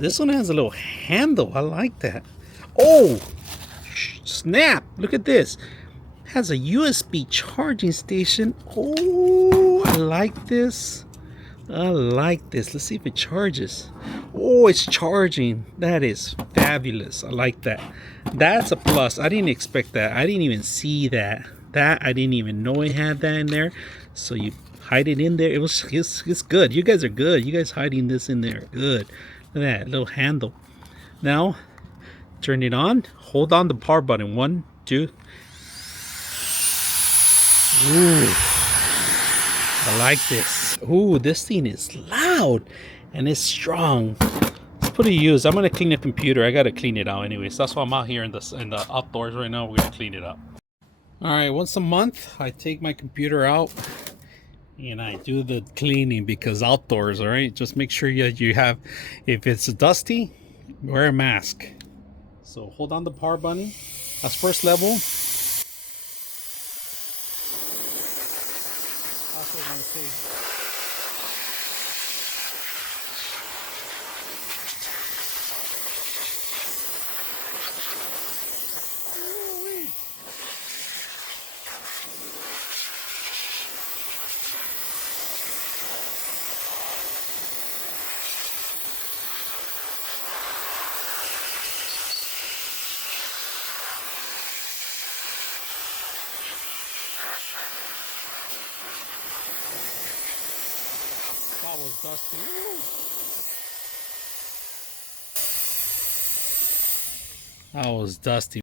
This one has a little handle. I like that. Oh, snap. Look at this. Has a USB charging station. Oh, I like this. I like this. Let's see if it charges. Oh, it's charging. That is fabulous. I like that. That's a plus. I didn't expect that. I didn't even see that. I didn't even know it had that in there. So you hide it in there. It's good. You guys are good. You guys hiding this in there. Good. Look at that little handle. Now, turn it on. Hold on the power button. 1, 2. Ooh. I like this. Ooh, this thing is loud and it's strong. It's pretty used. I'm gonna clean the computer. I gotta clean it out anyways. That's why I'm out here in the outdoors right now. We're gonna clean it up. All right, once a month I take my computer out and I do the cleaning because outdoors. All right, just make sure you have, if it's dusty, wear a mask. So hold on the power button. That's first level. That's what I'm gonna say. That was dusty. That was dusty.